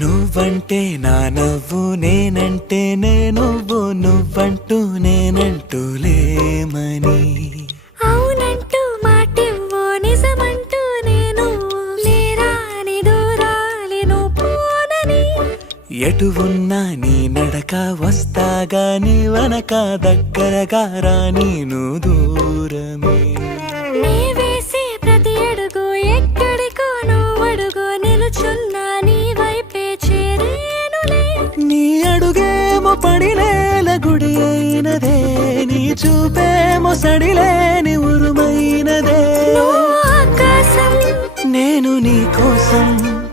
నువ్వంటే నా నవ్వు నేనంటే నువ్వు నువ్వంటూ నేనంటూ లేమని అవునంటూ మాటివ్వు నిజమంటూ నేను లేరాని దూరాలేను పోనని ఎటు ఉన్నా నీ నడక వస్తాగా నీ వనక దగ్గరగా రాని నువ్వు దూరమే నీ వేసే ప్రతి అడుగు ఎక్కడికో నువ్వు అడుగు నిలుచున్నా నీ వైపే చేరేనులే నీ అడుగేమో పడినేల గుడి అయినదే నీ చూపేమో సడిలేని ఉరుమైనదే నువ్వు ఆకాశం నేను నీ కోసం